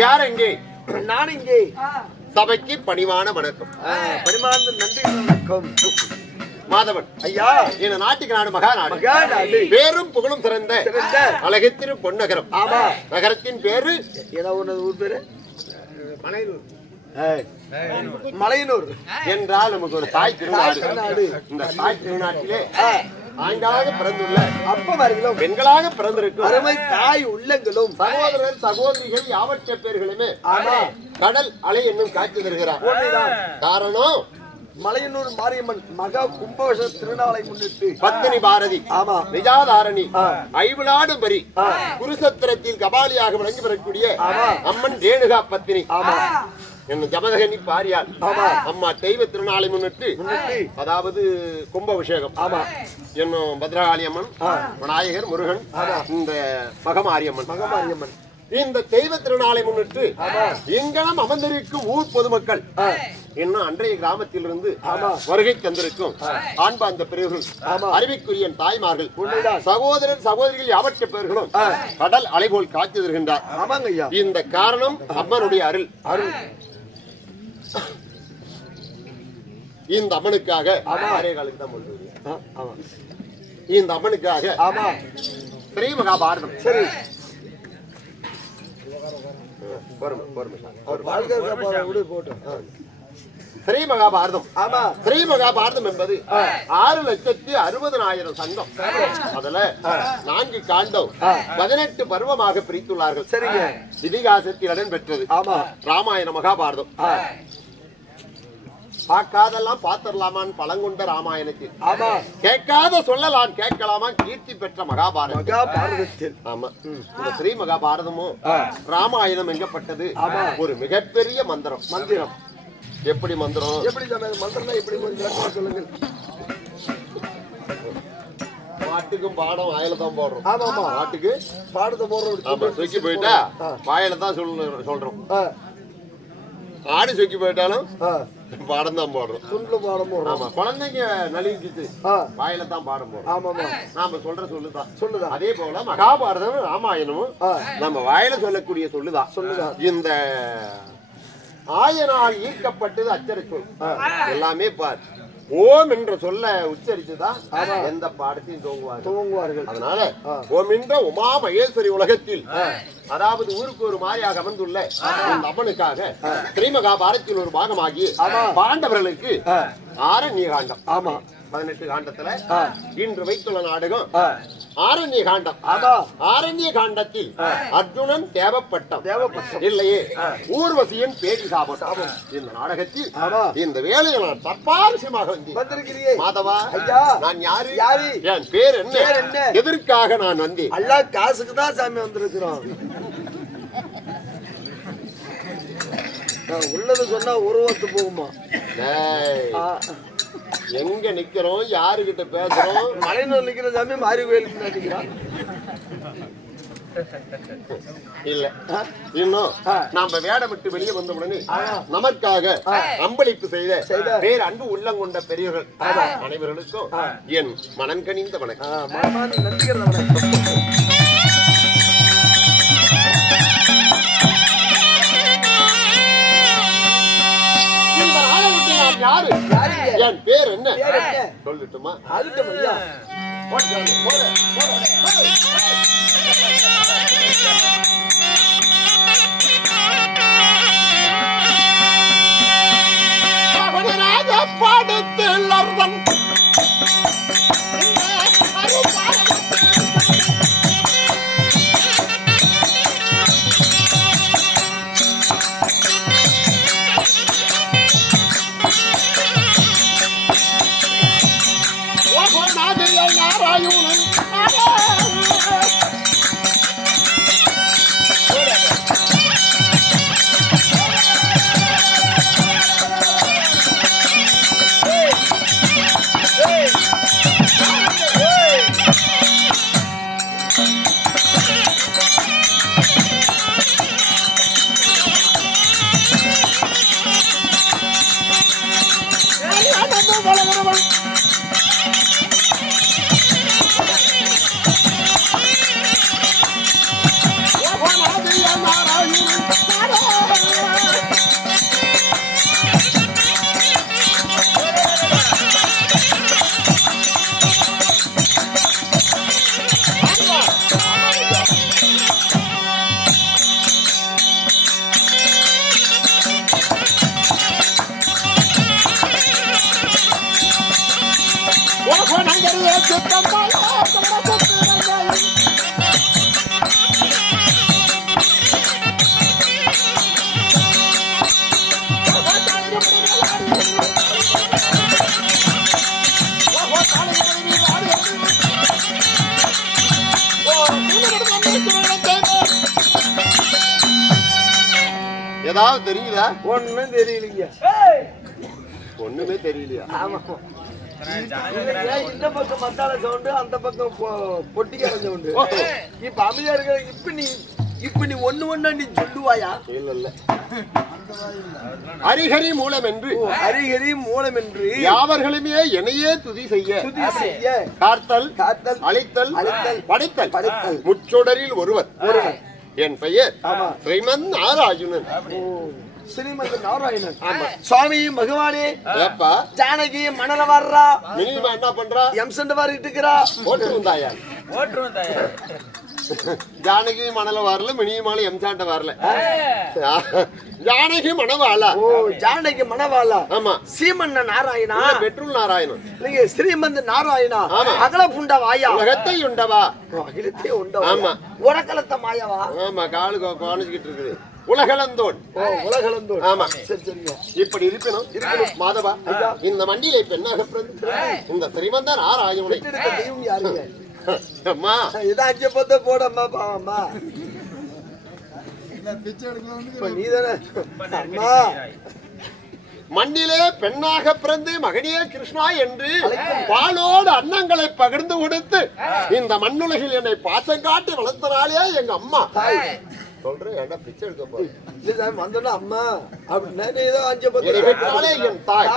யார் எங்கே? நான் இங்கே. சபைக்கு பணிவான வணக்கம். பணிவான நன்றி வணக்கம். மாதவன் ஐயா, இந்த நாட்டுக்கு நாடு மகாநாடு. பேரும் புகழும் சிறந்த அழகித்திரு பொன்னகரம். ஆமா, நகரத்தின் பேரு ஏதோ ஒண்ணு ஊர் பேரு மலையனூர் என்றால் நமக்கு ஒரு தாய் திருநாடு. இந்த தாய் திருநாட்டிலே ஆண்டாக பிறந்துள்ள அப்பவர்களும் பெண்களாக பிறந்திருக்கும் அருமை தாய் உள்ளங்களும் சகோதரர் சகோதரிகள் யாவற்ற பேர்களுமே கடல் அலை என்னும் காட்சி தருகிறார். காரணம் மலையனூர் மாரியம்மன் மகா கும்பவச திருநாளை முன்னிட்டு பத்தினி பாரதி, ஆமா, நிஜாதாரணி, ஐவிளாடும் பரி குருசத்திரத்தில் கபாலியாக விளங்கி வரக்கூடிய அம்மன் ரேணுகா பத்தினி என்னும் ஜமதகனி பாரியால் அம்மா தெய்வ திருநாளை முன்னிட்டு, அதாவது கும்பாபிஷேகம் என்னும் பத்ரகாளி அம்மன், விநாயகர், முருகன், இந்த மகமாரியம்மன் இந்த தெய்வ திருநாளை முன்னிட்டு எங்கனம் அமர்ந்திருக்கும் ஊர் பொதுமக்கள் இன்னும் அன்றைய கிராமத்திலிருந்து வருகை தந்திருக்கும் ஆண்பாந்த பெரியவர்கள், அறிவிக்குரிய தாய்மார்கள், சகோதரர் சகோதரிகள் யாவற்ற பேர்களும் கடல் அலைபோல் காட்சி தருகின்றார். இந்த காரணம் அம்மனுடைய அருள். இந்த அம்மனுக்காக இந்த அம்மனுக்காக ஸ்ரீ மகாபாரதம் ஸ்ரீ மகாபாரதம் ஸ்ரீ மகாபாரதம் என்பது 6,60,60,000 சங்கம். அதுல 4 காண்டம் 18 பருவமாக பிரித்துள்ளார்கள். இதிகாசத்தில் இடம் பெற்றது ராமாயண மகாபாரதம். பார்க்காதெல்லாம் பாத்திரலாமான் பழங்கொண்ட ராமாயணத்தில், கேட்காத சொல்லலாம் கேட்கலாமா கீர்த்தி பெற்ற மகாபாரதத்தில். ஆமா, இந்த ஸ்ரீ மகாபாரதமும் ராமாயணம் எங்கப்பட்டது ஒரு மிகப்பெரிய மந்திரம். எப்படி மந்திரம்? பாட்டுக்கும் பாடம் வாயில தான் போடுறோம். பாட்டுக்கு பாடத்தை போடுறோம். தூக்கி போயிட்டா வாயில தான் சொல்றோம். ஆடு சொக்கி போயிட்டாலும் பாடம் தான் போடுறோம். ஆமா, குழந்தைங்க நலிஞ்சிட்டு வாயில தான் பாடம் போடுறோம். நாம சொல்ற சொல்லுதான். அதே போல மகாபாரதமும் ராமாயணமும் நம்ம வாயில சொல்லக்கூடிய சொல்லுதான். இந்த ஆயனால் ஈர்க்கப்பட்டது அச்சர சொல். எல்லாமே பார், ஓம் என்ற சொல்ல உச்சரித்துதான் எந்த பாடத்தையும் துவங்குவார்கள். அதனால ஓம் என்ற உமா மகேஸ்வரி உலகத்தில், அதாவது ஊருக்கு ஒரு மாறியாக அமர்ந்துள்ள இந்த அம்மனுக்காக ஸ்ரீ மகாபாரதத்தில் ஒரு பாகமாகி பாண்டவர்களுக்கு ஆரண்ய காண்டம். 18 காண்டத்துல இன்று வைத்துள்ள நாடகம் ஆரண்ய காண்டம். ஆரண்ய காண்டத்தில் அர்ஜுனன் தேவப்பட்டம் இல்லையே ஊர்வசியின் பேடி சாபம். இந்த நாடகத்தில் இந்த வேலையை நான் தற்பாரசியமாக வந்திருக்கிறேன். மாதவா, நான் யாரு, என் பேர் என்ன, எதற்காக நான் வந்தேன்? அல்லா காசுக்கு தான் சாமி வந்திருக்கிறோம். உள்ளது சொன்னா உருவத்து போகுமா? எங்க நிக்கிறோம், யாருகிட்ட பேசுறோம்? மலைநூர் நிக்கிற சாமி மாரி கோயிலுக்கு நிக்கிறான். இல்ல, இன்னும் நாம வேடம் விட்டு வெளியே வந்த உடனே நமக்காக அம்பளிப்பு செய்த பேர் அன்பு உள்ளம் கொண்ட பெரியவர்கள் அனைவர்களுக்கும் என் மனம் கனிந்த வணக்கம். யாரு, என் பேர் என்ன சொல்லட்டுமா? பாடத்தில் ஏதாவது தெரியுதா? ஒண்ணுமே தெரியலீங்க. ஒண்ணுமே தெரியலையா? ஆமா, இந்த பக்கம் மத்தால சவுண்டு, அந்த பக்கம் பொட்டிக்கார சவுண்டு. இப்ப அமைதியா இருக்க. இப்ப நீ இப்ப நீ ஒண்ணு நீ சொல்லுவாயா? இல்ல ஹரிஹரி மூலம் என்று ஹரிஹரி மூலம் என்று யாவர்களுமே என்னையே துதி செய்ய காத்தல் அழித்தல் படைத்தல் முச்சொடரில் ஒருவர் என் பெயர் ஸ்ரீமன் நாராயணன். ஸ்ரீமந்த நாராயணன். சுவாமி பகவானே ஏப்பா ஜானகி மணல வர்றா மினிமா என்ன பண்றா? எம்சண்ட வாரிட்டு இருக்கிறா. ஓட்டு வந்தாயா? ஜானகி மணல வரல, மினிமால எம்சாண்ட வரல. ஜானகி மணவாளா? ஓ ஜானகி மணவாளா? ஆமா. சீமன்ன நாராயணா? பெட்ரோல் நாராயணன். நீங்க ஸ்ரீமந்த நாராயணா? அகல புண்ட வாயா? உலகத்தை உண்டவா? அகிலத்தை உண்டவா? ஆமா. உரக்கலத்த மாயவா? ஆமா, காலு காணிச்சுக்கிட்டு இருக்குது. உலகளந்தோன். உலகளந்தோன். ஆமா. சரி சரிங்க. இப்படி இருக்கணும் மாதவா. இந்த மண்டியிலே பெண்ணாக பிறந்து இந்த ஸ்ரீமந்த நாராயணனை தெய்வம் யாருங்க? அம்மா இதாச்சு பத்த போடம்மா பாவம்மா. நீதானே அம்மா மண்ணிலே பெண்ணாக பிறந்து மகனே கிருஷ்ணா என்று பாலோடு அன்னங்களை பகிர்ந்து கொடுத்து இந்த மண்ணுலகில் என்னை பாசம் காட்டி வளர்த்தனாலே எங்க அம்மா சொல்றேன். பிச்சை எடுக்க போறேன் வந்தோன்னா அம்மா அப்படின்னா ஏதோ அஞ்சு பத்து என் தாய்.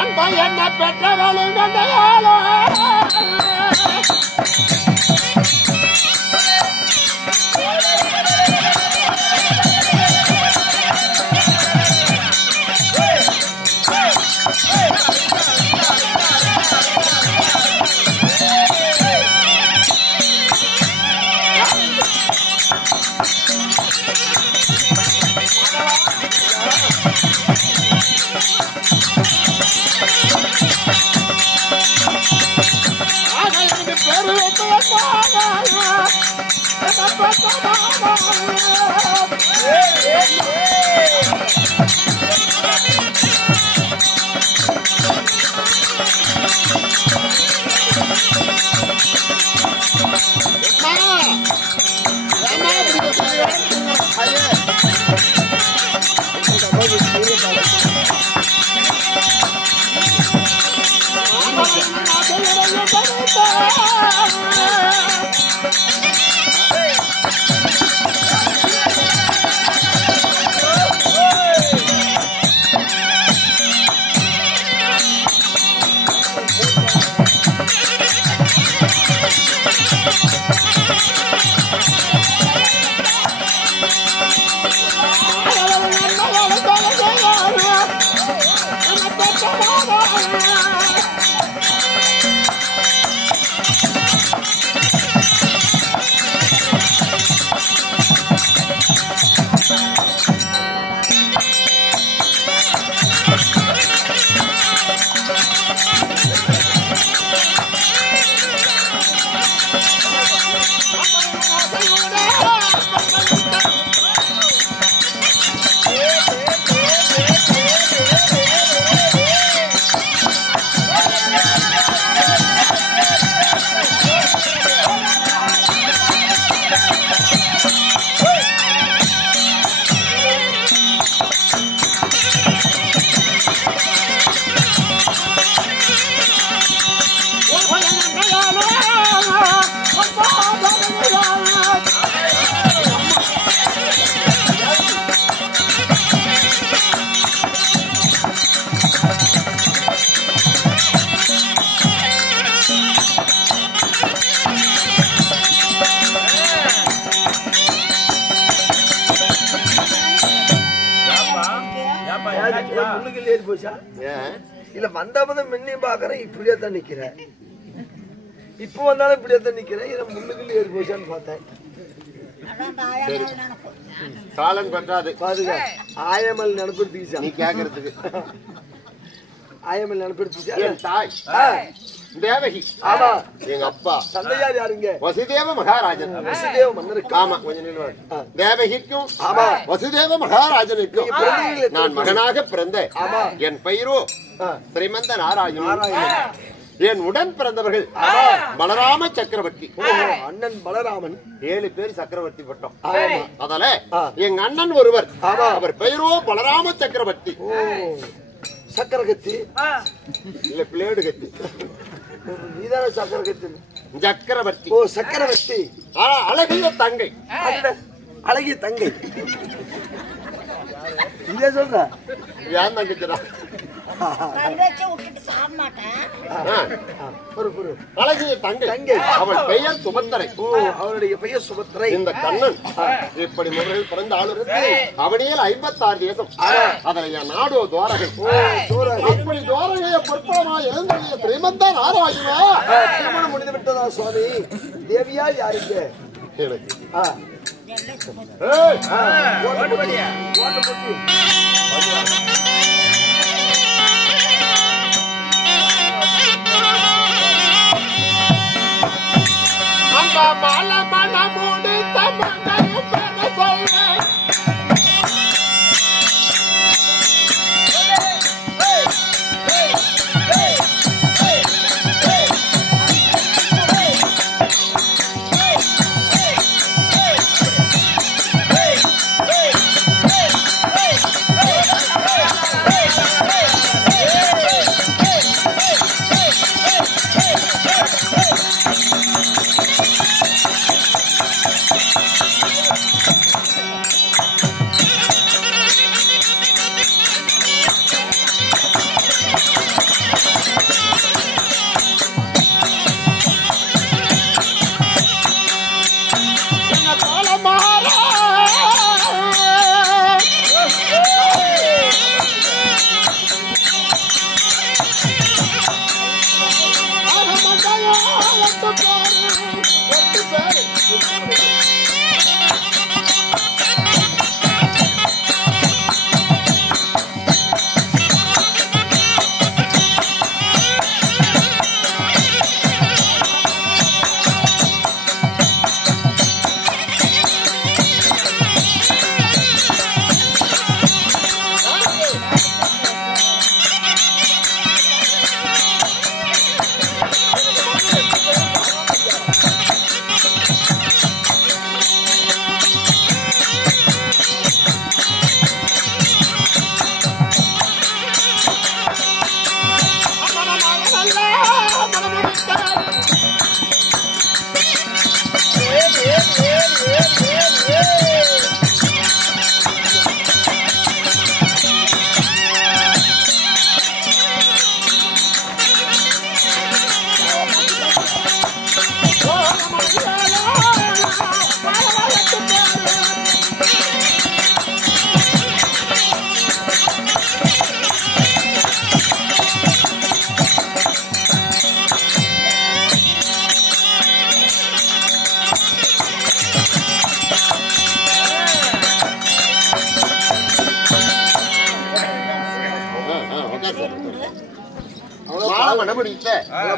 அன்பா என்ன பெற்றவளும் கண்டையாளோ இல்ல வந்தப்பதான் முன்னையும் பாக்குறேன் இப்படியே தான் நிக்கிறேன். இப்ப வந்தாலும் இப்படியே தான் நிக்கிறேன். இதை முன்னுக்குள்ள ஏறி போச்சான்னு பார்த்தேன். காலன் பற்றாது பாருங்க. ஆயமல் நினைப்படுத்திச்சா நீ கேக்குறதுக்கு. ஆயமல் நினைப்படுத்திச்சா என் தாய் தேவகி. ஆமா. எங்க அப்பா தந்தையார் யாருங்க? வசுதேவ மகாராஜன். வசுதேவ மன்னருக்கு. ஆமா, கொஞ்சம் நில்லுவார். தேவகிக்கும் ஆமா வசுதேவ மகாராஜனுக்கும் நான் மகனாக பிறந்த என் பெயரோ ஸ்ரீமந்த நாராயணன். என் உடன் பிறந்தவர்கள் பலராம சக்கரவர்த்தி. அண்ணன் பலராமன் 7 பேர் சக்கரவர்த்தி பட்டம். அதனால எங்க அண்ணன் ஒருவர், அவர் பெயரோ பலராம சக்கரவர்த்தி. சக்கரகத்தி இல்ல பிளேடு கத்தி. நீதான சக்கரகத்தி? சக்கரவர்த்தி. ஓ சக்கரவர்த்தி. அழகிய தங்கை. அழகிய தங்கை இதே சொல்ற? ஏன் தங்கச்சிடா? அழகிய தங்கை. அவள் பெயர் சுபத்திரை. அவளுடைய பெயர் சுபத்திரை. இந்த கண்ணன் இப்படி முறையில் பிறந்த ஆளுநருக்கு அவனியில் 56 தேசம். அதில் என் நாடோ துவாரகை. அப்படி துவாரகையை பொற்பலமா எழுந்தறிய ஸ்ரீமந்தான் ஆராயுமா? திருமணம் முடிந்து விட்டதா சுவாமி? தேவியா யாருக்கு? எனக்கு அந்த மல மல மூடி தமிழையும் பெற சொல்ல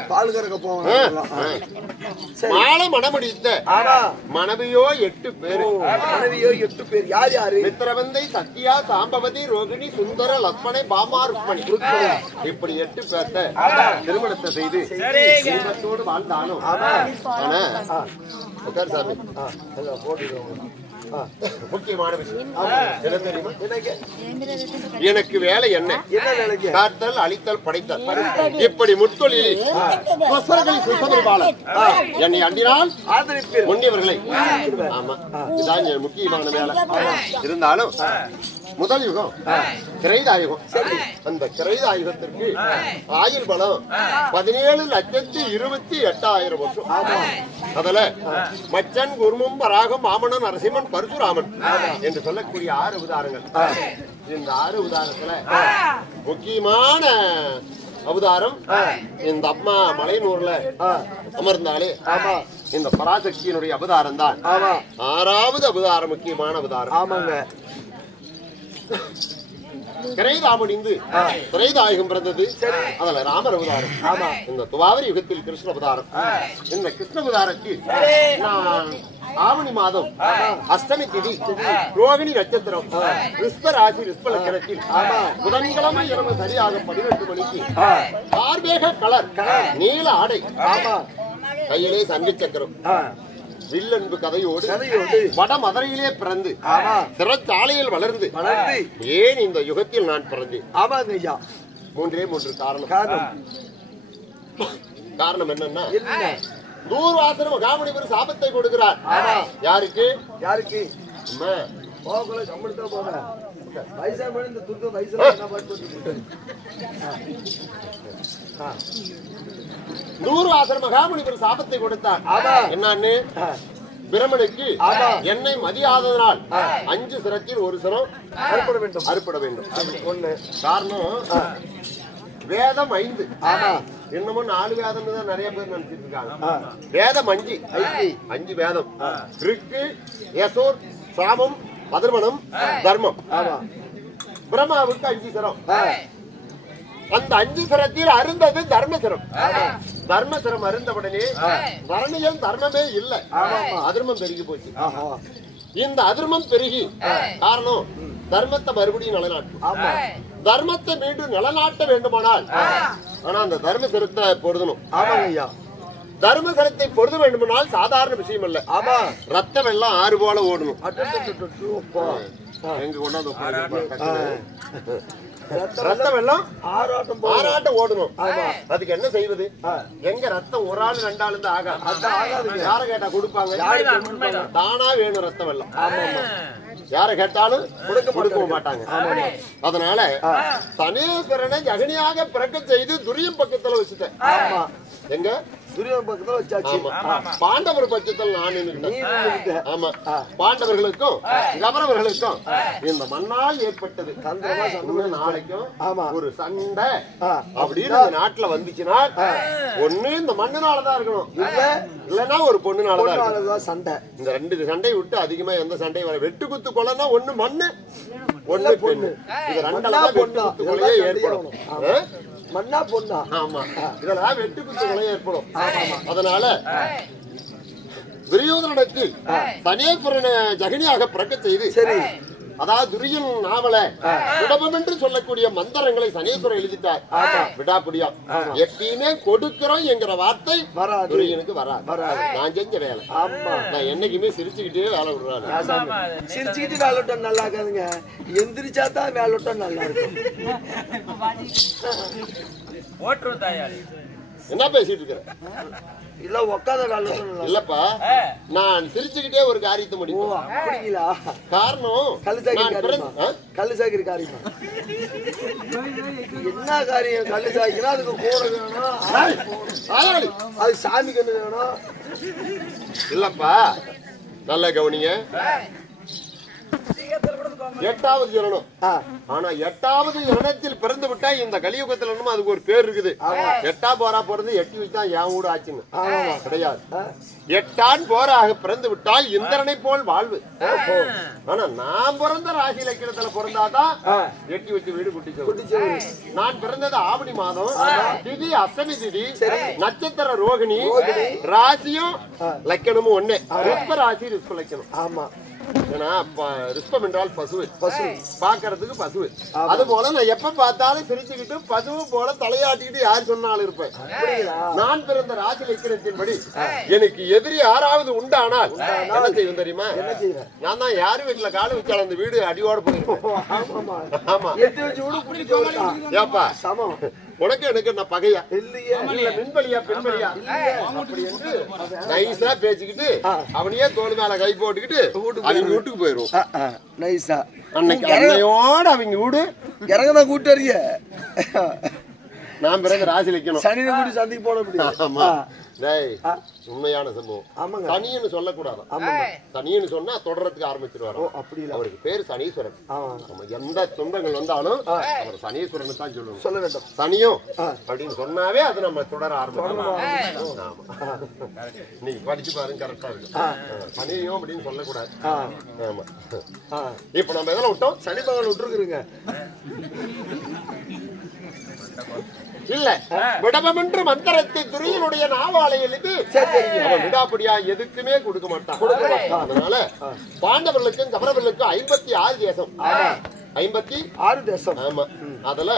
பால் கறக்க போவாங்க. மனைவியோ 8 பேர். மனைவியோ 8 பேர். யார் யாரு? மித்திரவந்தை, சத்யா, சாம்பவதி, ரோகிணி, சுந்தர, லக்ஷ்மணை, பாமா, ருக்மணி. இப்படி 8 பேர்த்த திருமணத்தை செய்து குடும்பத்தோடு வாழ்ந்தாலும் முக்கியமான விஷயம் என்ன தெரியுமா? எனக்கு வேலை என்ன? காத்தல், அழித்தல், படைத்தல். இப்படி முத்தொழில் என்னை அண்டினால் முன்னியவர்களை. ஆமா, இதுதான் முக்கியமான வேலை. இருந்தாலும் முதல் யுகம் கிரைதாயுகம். அந்த கிரைதாயுகத்திற்கு ஆயுள் பலம் 17,28,000 வருஷம். அதுல மச்சன், குர்மம், பராகம், மாமனன், நரசிம்மன், பரசுராமன் என்று சொல்லக்கூடிய 6 அவதாரங்கள். இந்த 6 அவதாரத்துல முக்கியமான அவதாரம் இந்த அம்மா மலையனூர்ல அமர்ந்தாலே இந்த பராசக்தியினுடைய அவதாரம் தான் 6வது அவதாரம், முக்கியமான அவதாரம். ஆமாங்க. கிரைதா முடிந்து திரைதாயகம் பிறந்தது. அதுல ராமர் அவதாரம். ஆமா. இந்த துவாபர யுகத்தில் கிருஷ்ண அவதாரம். இந்த கிருஷ்ண அவதாரத்தில் நான் ஆவணி மாதம் அஷ்டமி திதி ரோகிணி நட்சத்திரம் ரிஷ்ப ராசி ரிஷ்ப லக்கணத்தில் புதன்கிழமை இரவு சரியாக 18 மணிக்கு கார்மேக கலர் நீல ஆடை கையிலே சங்கு சக்கரம் வில்லன்பு கதையோடு வட மதுரையிலே பிறந்து சிறைச்சாலையில் வளர்ந்து ஏன் இந்த யுகத்தில் நான் பிறந்தேன்? மூன்றே மூன்று காரணம் என்னன்னா, தூர்வாசன மகாமுனிவர் சாபத்தை கொடுக்கிறார். யாருக்கு? தூர்வாசன மகாமுனிவர் சாபத்தை கொடுத்தார். என்னன்னு, பிரமனுக்கு என்னை மதியாததனால் 5 சிரத்தில் 1 சிரம் அறுப்பட வேண்டும். காரணம், வேதம் 5. இன்னமும் 4 வேதம் தான் நிறைய பேர் நினைச்சிட்டு இருக்காங்க. வேதம் 5 வேதம். ரிக்கு, யசோர், சாமம், அதர்வனம், தர்மம். பிரம்மாவுக்கு 5 சிரம். அந்த 5 சிரத்தில் அருந்தது தர்மசிரம். தர்மசிரம் அருந்தவுடனே வரணியம் தர்மமே இல்லை, அதர்மம் பெருகி போச்சு. இந்த அதர்மம் பெருகி காரணம், தர்மத்தை மறுபடியும் நிலநாட்டும். தர்மத்தை மீண்டும் நிலநாட்ட வேண்டுமானால் ஆனா அந்த தர்ம சிரத்தை பொருதணும். தர்ம சிரத்தை பொருத வேண்டுமானால் சாதாரண விஷயம் இல்ல. ரத்தம் எல்லாம் ஆறு போல ஓடணும். எங்க கொண்டாந்து ரத்தம் எல்லாம் ஆறாட்டம் ஓடணும். அதுக்கு என்ன செய்வது? எங்க ரத்தம் ஒரு ஆள் 2 ஆள் இருந்தா ஆகாது. யார கேட்டா கொடுப்பாங்க? தானா வேணும் ரத்தம் எல்லாம். யார கேட்டாலும் கொடுக்க மாட்டாங்க. அதனால சனீஸ்வரனை ஜகனியாக பிறக்க செய்து துரியம் பக்கத்துல வச்சுட்டேன். எங்க துரியம் பக்கத்துல வச்சாச்சு. பாண்டவர் பட்சத்தில் நான் நின்னுட்டேன். ஆமா, பாண்டவர்களுக்கும் கௌரவர்களுக்கும் இந்த மண்ணால் ஏற்பட்டது நாளைக்கும் ஒரு சண்டை அப்படின்னு இந்த நாட்டுல வந்துச்சுன்னா ஒண்ணு இந்த மண்ணுனாலதான் இருக்கணும், இல்லன்னா ஒரு பொண்ணுனாலதான் சண்டை. இந்த 2 சண்டையை விட்டு அதிகமா எந்த சண்டையும் வர. வெட்டு குத்து கொலைன்னா ஒண்ணு மண்ணு ஒண்ணு பொண்ணு. இது 2 வெட்டு குத்து கொலையே ஏற்படும். மண்ணா பொண்ணா? ஆமா, இதெல்லாம் வெட்டு குத்து கொலை ஏற்படும். அதனால துரியோதனத்தில் சனீஸ்வரனை ஜகனியாக பிறக்க செய்து, அதாவது துரியன் நாவல விடபம் என்று சொல்லக்கூடிய மந்திரங்களை சனீஸ்வரன் எழுதிட்டார். விடாப்புடியா எப்பயுமே கொடுக்கிறோம் என்கிற வார்த்தை துரியனுக்கு வராது. நான் செஞ்ச வேலை. நான் என்னைக்குமே சிரிச்சுக்கிட்டே வேலை விடுறாரு. சிரிச்சுக்கிட்டு வேலை விட்டா நல்லா இருக்காதுங்க, எந்திரிச்சா தான் வேலை விட்டா நல்லா இருக்கும். என்ன பேசிட்டு இருக்கிற? இல்ல உட்காந்த வேலை இல்லப்பா, நான் சிரிச்சுக்கிட்டே ஒரு காரியத்தை முடிப்போம். அப்படிங்களா? காரணம் கல்லு சாக்கிற காரியம். என்ன காரியம்? கல்லு சாக்கினா அதுக்கு கூட வேணும், அது சாமிக்கு என்ன வேணும்? இல்லப்பா, நல்ல கவனிங்க. 8வது ஜனனம். ஆனா 8வது ஜனனத்தில் பிறந்து விட்டா இந்த கலியுகத்துல அதுக்கு ஒரு பேர் இருக்குது. 8ஆம் போரா பிறந்து 8 வச்சுதான் என் வீடு ஆச்சுங்க கிடையாது. 8ஆம் போராக பிறந்து விட்டால் இந்திரனை போல் வாழ்வு. ஆனா நான் பிறந்த ராசி லட்சணத்துல பிறந்தாதான் 8 வச்சு வீடு குட்டிச்சு. நான் பிறந்தது ஆவணி மாதம், திதி அஷ்டமி திதி, நட்சத்திர ரோகிணி, ராசியும் லட்சணமும் ஒண்ணே. ரிஷ்ப ராசி ரிஷ்ப லட்சணம். ஆமா, ரிஷ்பம் என்றால் பசு, பாக்கிறதுக்கு பசு. அது போல நான் எப்ப பார்த்தாலும் சிரிச்சுக்கிட்டு பசு போல தலையாட்டிக்கிட்டு யார் சொன்னாலும் இருப்பேன். நான் பிறந்த ராசி லட்சணத்தின்படி எனக்கு எதிரி யாராவது உண்டானால் என்ன செய்வேன் தெரியுமா? நான் தான் யாரு வீட்டுல காடு வச்சாலும் அந்த வீடு அடியோட போயிருப்பேன். ஆமா, ஏப்பா உனக்கு எனக்கு என்ன பகையா இல்லையா, மின்பலியா பெண்பலியா அப்படி என்று நைஸா பேசிக்கிட்டு அவனையே தோல் மேல கை போட்டுக்கிட்டு அவங்க வீட்டுக்கு போயிருவோம். நைஸா அன்னைக்கு அன்னையோட அவங்க வீடு இறங்கதான் கூட்டு அறிய நான் பிறகு ராசி வைக்கணும். சனி கூடி சந்திக்கு போட முடியும். ஆமா டேய் உண்மையான சம்பவம். சனின்னு சொல்லக்கூடாது. சனின்னு சொன்னா தொடரத்துக்கு ஆரம்பிச்சிருவாரு. அப்படி அவருக்கு பேரு சனீஸ்வரன். நம்ம எந்த சொந்தங்கள் வந்தாலும் அவர் சனீஸ்வரன் தான் சொல்லணும், சொல்ல வேண்டும். சனியும் அப்படின்னு சொன்னாவே அது நம்ம தொடர ஆரம்பிச்சிடும். நீங்க படிச்சு பாருங்க, கரெக்டா இருக்கு. சனியும் அப்படின்னு சொல்லக்கூடாது. ஆமா. இப்ப நம்ம எதெல்லாம் விட்டோம்? சனி பகவான் விட்டுருக்குறீங்க இல்ல. விடபம் என்று மந்திரத்தை துரியனுடைய நாவாலையில் விடாப்படியா எதுக்குமே கொடுக்க மாட்டான். அதனால பாண்டவர்களுக்கும் கௌரவர்களுக்கும் 56 தேசம், 56 தேசம். ஆமா. அதுல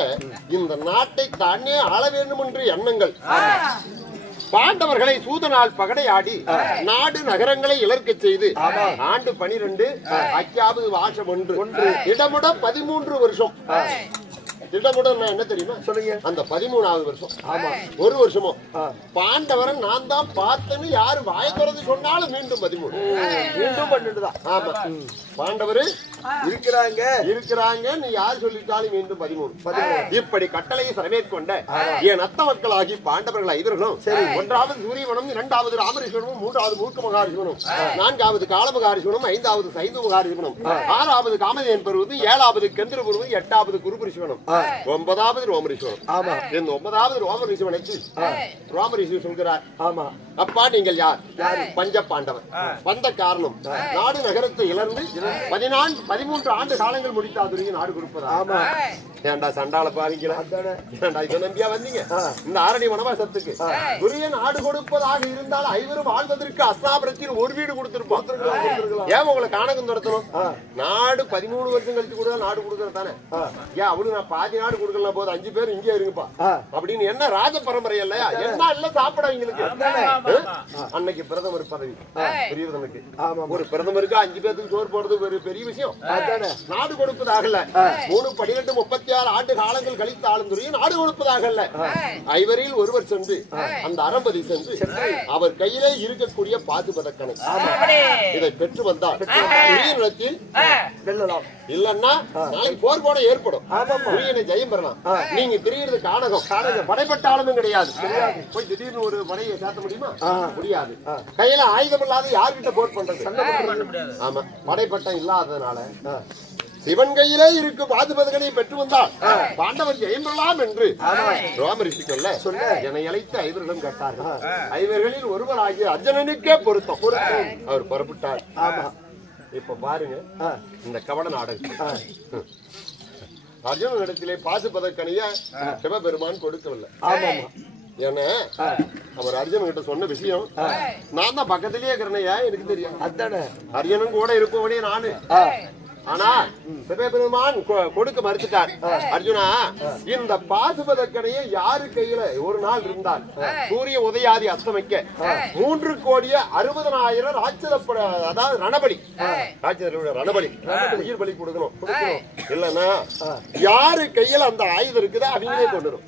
இந்த நாட்டை தானே ஆள வேண்டும் என்று எண்ணங்கள். பாண்டவர்களை சூதனால் பகடையாடி நாடு நகரங்களை இலர்க்க செய்து ஆண்டு 12 அக்கியாவது வாசம் 1 இடமுட 13 வருஷம். திட்டமுடன் என்ன தெரியுமா சொல்லுங்க? அந்த 13வது வருஷம். ஆமா, ஒரு வருஷமோ பாண்டவரன் நான் தான் பார்த்தேன்னு யாரு வாய திறந்து சொன்னாலும் மீண்டும் 13 மீண்டும் 12 தான். ஆமா, பாண்டவரு இருக்கிறாங்க நீ யார் சொல்லிட்டாலும் மீண்டும் 13. இப்படி கட்டளையை சிறமேற்கொண்ட என் அத்த மக்களாகி பாண்டவர்கள் 5 ஒன்றாவது சூரியவனம், 2வது ராமரிஷவனும், 3வது மூர்க்க மகாரிஷவனும், 4வது கால மகாரிஷவனும், 5வது சைந்து மகாரிஷவனும், 6வது காமதேன் பருவது, 7வது கந்திர பருவது, 8வது குருபரிஷவனும், 9வது ரோமரிஷவனும். ஆமா, இந்த 9வது ரோமரிஷவனுக்கு ரோமரிஷி சொல்கிறார், ஆமா அப்பா நீங்கள் யார்? பஞ்ச பாண்டவர். வந்த காரணம் நாடு நகரத்தை இழந்து 13 ஆண்டு காலங்கள் முடித்தாதுரிய நாடு கொடுப்பதா? ஆமா. ஏண்டா சண்டால பாருங்களா? ஏண்டா இதை நம்பியா வந்தீங்க? இந்த ஆரணி வனவாசத்துக்கு துரிய நாடு கொடுப்பதாக இருந்தால் 5 வாழ்வதற்கு அஸ்தாபுரத்தில் ஒரு வீடு கொடுத்திருப்போம். ஏன் உங்களை காணகம் நடத்தணும்? நாடு 13 வருஷம் கழிச்சு கூட நாடு கொடுக்கறது தானே. ஏன் அவரு நான் பாதி நாடு கொடுக்கலாம் போது 5 பேர் இங்கே இருங்கப்பா அப்படின்னு என்ன ராஜ பரம்பரை இல்லையா? என்ன இல்ல சாப்பிட அவங்களுக்கு அன்னைக்கு பிரதமர் பதவி பெரியவனுக்கு. ஒரு பிரதமருக்கு 5 பேருக்கு சோறு போடுறது ஒரு பெரிய விஷயம். நாடு கொடுப்பதாக 3 12 36 ஆண்டு காலங்கள் கழித்த ஆளுந்துரிய நாடு கொடுப்பதாக 5 ஒருவர் சென்று அந்த அரம்பதி சென்று அவர் கையிலே இருக்கக்கூடிய பாதுபதக்கணை இதை பெற்று வந்தால் நிலத்தில் வெல்லலாம். இல்லன்னா நாளைக்கு போர் போட ஏற்படும். ஜெயம் பெறலாம். நீங்க பிரிகிறது காணகம். படைப்பட்ட ஆளுமும் கிடையாது. போய் திடீர்னு ஒரு படையை சேர்த்த முடியுமா? முடியாது. கையில ஆயுதம் இல்லாத யார்கிட்ட போர் பண்றது? ஆமா, படைப்பட்டம் இல்லாததுனால சிவன் கையிலே இருக்கு பாதுபதகனை பெற்று வந்தால் பாண்டவர் ஜெயம் பெறலாம் என்று ரோமரிஷி சொல்ல என்னை அழைத்து 5 கேட்டார்கள். 5 ஒருவர் ஆகிய அர்ஜுனனுக்கே பொருத்தம். அவர் புறப்பட்டார். ஆமா, இப்ப பாருங்க இந்த கவன நாடகம். அர்ஜுனன் இடத்திலே பாதுபதக்கனைய சிவபெருமான் கொடுக்கவில்லை. ஏன்னா அவர் அர்ஜுனன் கிட்ட சொன்ன விஷயம், நான் தான் பக்கத்திலேயே இருக்கிறனையா எனக்கு தெரியும். அர்ஜுனன் கூட இருப்பவனே நானு. ஆனா சிவபெருமான் கொடுக்க மறுத்துட்டார். அர்ஜுனா, இந்த பாசுபதக்கனையை யாரு கையில ஒரு நாள் இருந்தால் சூரிய உதயாதி அஸ்தமிக்க 3,60,00,000 ராட்சத, அதாவது ரணபலி, ரணபலி உயிர் பலி கொடுக்கணும். இல்லன்னா யாரு கையில அந்த ஆயுதம் இருக்குதோ அவங்களே கொண்டு வரும்.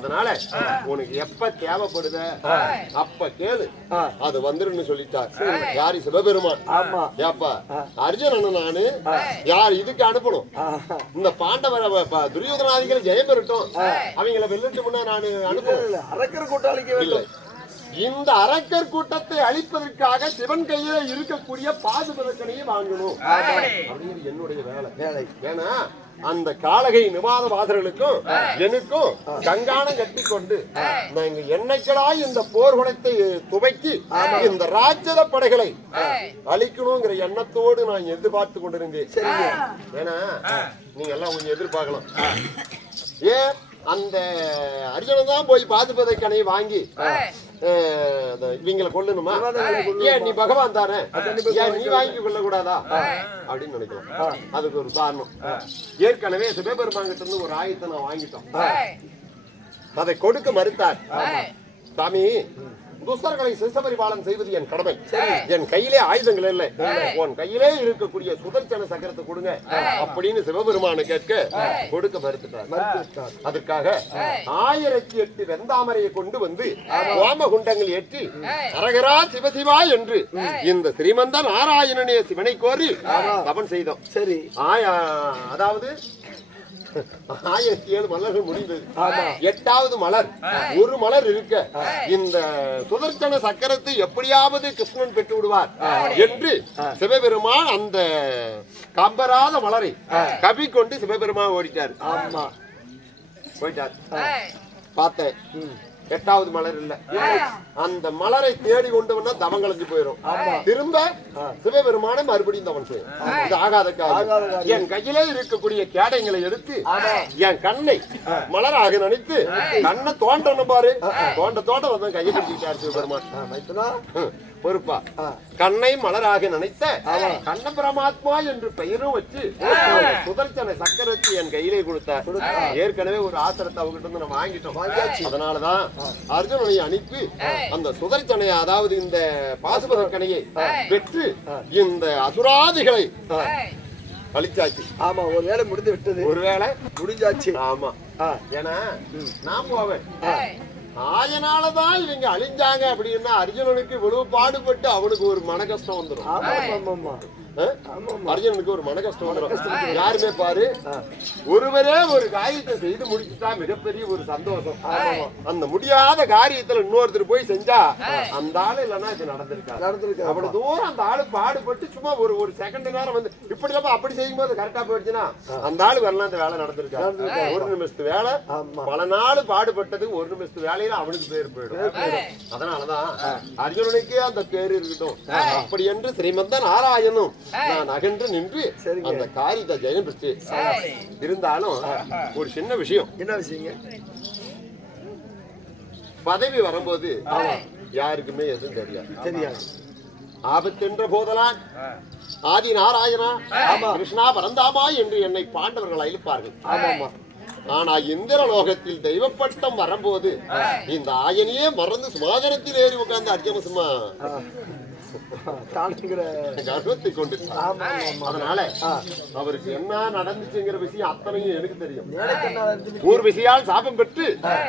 அதனால உனக்கு எப்ப தேவைப்படுத அப்ப கேளு, அது வந்துருன்னு சொல்லிட்டார். யாரு? சிவபெருமான். ஏப்பா அர்ஜுனன் யார் இதுக்கு அனுப்பணும்? இந்த பாண்டவர துரியோதனாதிகளை ஜெயம் பெறட்டும், அவங்களை வெல்லட்டு முன்ன நான் அனுப்பல. அரக்கர் கூட்டாளிக்கு இந்த அரக்கர் கூட்டத்தை அழிப்பதற்காக சிவன் கையில இருக்கக்கூடிய பாதுபதக்கனையை வாங்கணும் அப்படிங்கிறது என்னுடைய வேலை. ஏன்னா அந்த காளகை நிவாத வாசர்களுக்கும் எனக்கும் கங்காணம் கட்டி கொண்டு நாங்க என்னைக்கடாய் இந்த போர் குணத்தை துவக்கி இந்த ராட்சத படைகளை அழிக்கணுங்கிற எண்ணத்தோடு நான் எதிர்பார்த்து கொண்டிருந்தேன். ஏன்னா நீங்க எல்லாம் கொஞ்சம் எதிர்பார்க்கலாம், ஏன் அந்த அர்ஜுனன் தான் போய் பாதுபதக்கனையை வாங்கி இவங்களை கொல்லணுமா? ஏன் நீ பகவான் தானே, ஏன் நீ வாங்கி கொள்ள கூடாதா அப்படின்னு நினைக்கலாம். அதுக்கு ஒரு காரணம், ஏற்கனவே சிவபெருமான் கிட்ட இருந்து ஒரு ஆயுதத்தை நான் வாங்கிட்டோம். அதை கொடுக்க மறுத்தார். சாமி, துஷ்டர்களை சிசபரிபாலனம் செய்வது என் கடமை. என் கையிலே ஆயுதங்கள் இல்லை, உன் கையிலே இருக்கக்கூடிய சுதர்சன சக்கரத்தை கொடுங்க அப்படின்னு சிவபெருமானு கேட்க கொடுக்க மறுத்துட்டார். அதற்காக 1008 வெந்தாமரையை கொண்டு வந்து ஓமகுண்டங்கள் ஏற்றி அரகரா சிவசிவா என்று இந்த ஸ்ரீமந்த நாராயணனே சிவனை கோரி தபன் செய்தோம். சரி, அதாவது 1007 மலர்கள் முடிந்தது. 8வது மலர் ஒரு மலர் இருக்க இந்த சுதர்சன சக்கரத்தை எப்படியாவது கிருஷ்ணன் பெற்று விடுவார் என்று சிவபெருமான் அந்த கம்பராத மலரை கவி கொண்டு சிவபெருமான் ஓடிட்டார். ஆமா போயிட்டார். பார்த்தேன் 8வது மலர் இல்ல. அந்த மலரை தேடி கொண்டு வந்தா தவம் கலந்து போயிடும். திரும்ப சிவபெருமான மறுபடியும் தவம் செய்யும். இது ஆகாத என் கையிலே இருக்கக்கூடிய கேடைங்களை எடுத்து என் கண்ணை மலராக நினைத்து கண்ணை தோண்டணும் பாரு. தோண்ட வந்து கையை பிடிச்சிட்டார் சிவபெருமான். பொறுப்பா கண்ணை மலராக நினைத்த கண்ண பரமாத்மா என்று பெயரும் வச்சு சுதர்சன சக்கரத்தை என் கையிலே கொடுத்தார். ஏற்கனவே ஒரு ஆசிரத்தை அவகிட்ட இருந்து நம்ம வாங்கிட்டோம். அதனாலதான் அர்ஜுனனை அனுப்பி அந்த சுதர்சனையை, அதாவது இந்த பாசுபத கணையை பெற்று இந்த அசுராதிகளை அழிச்சாச்சு. ஆமா, ஒரு வேலை முடிந்து விட்டது. ஒரு வேலை முடிஞ்சாச்சு. ஆமா, ஏன்னா நான் போவேன். அதனாலதான் இவங்க அழிஞ்சாங்க அப்படின்னா அர்ஜுனனுக்கு இவ்வளவு பாடுபட்டு அவனுக்கு ஒரு மன கஷ்டம் வந்துடும். அர்ஜுனனுக்கு ஒரு மன கஷ்டம் வந்துடும். யாருமே பாரு, ஒருவரே ஒரு காரியத்தை செய்து முடிச்சுட்டா மிகப்பெரிய ஒரு சந்தோஷம். அந்த முடியாத காரியத்துல இன்னொருத்தர் போய் செஞ்சா அந்த ஆளு இல்லைன்னா இது நடந்திருக்காரு. அவ்வளவு தூரம் அந்த ஆளு பாடுபட்டு சும்மா ஒரு செகண்ட் நேரம் வந்து இப்படி இல்லாம அப்படி செய்யும் போது கரெக்டா போயிடுச்சுன்னா அந்த ஆளு வரலாம். அந்த வேலை நடந்திருக்காரு. ஒரு நிமிஷத்து வேலை பல நாள் பாடுபட்டது ஒரு நிமிஷத்து வேலையில அவனுக்கு பேர் போயிடும். அதனாலதான் அர்ஜுனனுக்கே அந்த பேரு இருக்கட்டும். அப்படி என்று ஸ்ரீமந்த நாராயணும் நான் அகன்று நின்று அந்த காரியத்தை ஜெயம் பெற்று இருந்தாலும் ஒரு சின்ன விஷயம். என்ன விஷயம்? பதவி வரும்போது யாருக்குமே எதுவும் தெரியாது. ஆபத்தென்ற போதெல்லாம் ஆதி நாராயணா கிருஷ்ணா பரந்தாமா என்று என்னை பாண்டவர்கள் அழைப்பார்கள். ஆனா இந்திர லோகத்தில் தெய்வ பட்டம் வரும்போது இந்த ஆயனையே மறந்து சுமாதனத்தில் ஏறி உட்கார்ந்து அர்ஜுன சும்மா கர்வத்தை கொண்டு. அதனால அவருக்கு என்ன நடந்துச்சுங்கிற விஷயம் அத்தனையும் எனக்கு தெரியும். ஒரு விஷயால் சாபம் பெற்று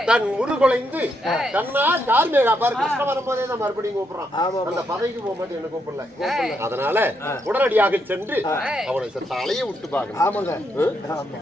தன் முருகுலைந்து கண்ணா கார்மேகா பாரு கஷ்டம் வரும்போதே தான் மறுபடியும் கூப்பிடுறான். அந்த பதவிக்கு போகும்போது என்ன கூப்பிடல. அதனால உடனடியாக சென்று அவனை தலையை விட்டு பாக்கணும்.